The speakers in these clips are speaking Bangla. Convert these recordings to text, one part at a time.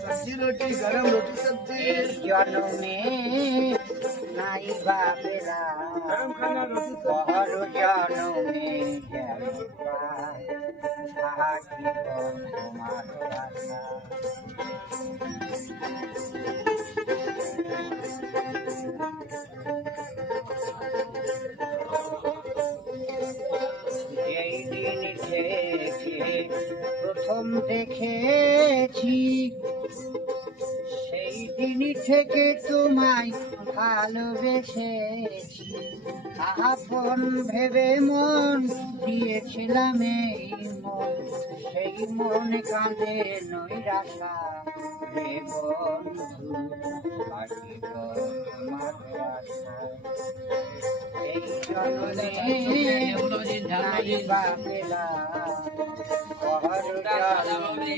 सब्जी रोटी गरम रोटी सब्जी জনমে নাই বাবেলা गरम खाना रोटी বহর জনমে থাকিব তোমার আশা। যেই দিন থেকে প্রথম দেখেছি সেই দিন থেকে তোমায় ভালোবেসেছি। আপন ভেবে মন দিয়েছিলাম এই মন, সেই মন কাঁদে নৈরাশা রে বন্ধু, থাকিব তোমার আশায়। এই জন্মে নাই বা পেলাম, পর জন্মে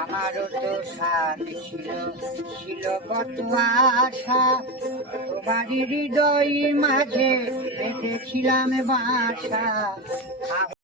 আমারও তো সাথ ছিল কত আশা, তোমারই হৃদয় মাঝে বেঁধেছিলাম বাসা।